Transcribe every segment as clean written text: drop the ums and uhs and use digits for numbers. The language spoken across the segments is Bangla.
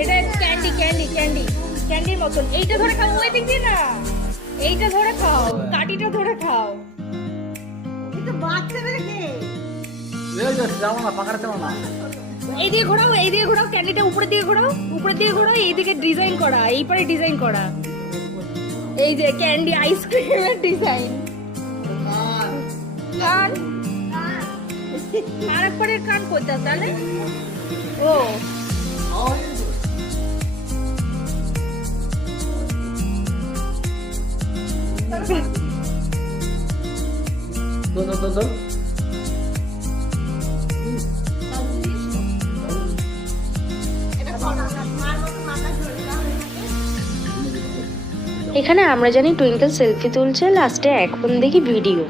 এটা ক্যান্ডি ক্যান্ডি ক্যান্ডি ক্যান্ডির মতন। এইটা ধরে খাও, ওই দিক দিয়ে না, এইটা ধরে খাও, কাটিটা ধরে খাও। এটা বাচ্চাদের কে এইদিকে ঘোরাও, এইদিকে ঘোরাও, ক্যান্ডিটা উপরের দিকে ঘোরাও, উপরের দিকে ঘোরাও, এইদিকে ডিজাইন করা, এই পারে ডিজাইন করা, এই যে ক্যান্ডি আইসক্রিমের ডিজাইন। কান আর একবারের কান কোথায় তাহলে? ও এখানে আমরা জানি টুইঙ্কেল সেলফি তুলছে, লাস্টে এখন দেখি ভিডিও।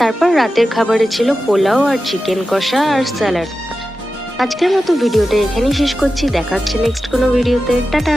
তারপর রাতের খাবারে ছিল পোলাও আর চিকেন কষা আর স্যালাড। আজকের মতো ভিডিওটা এখানেই শেষ করছি, দেখা হচ্ছে নেক্সট কোনো ভিডিওতে। টাটা।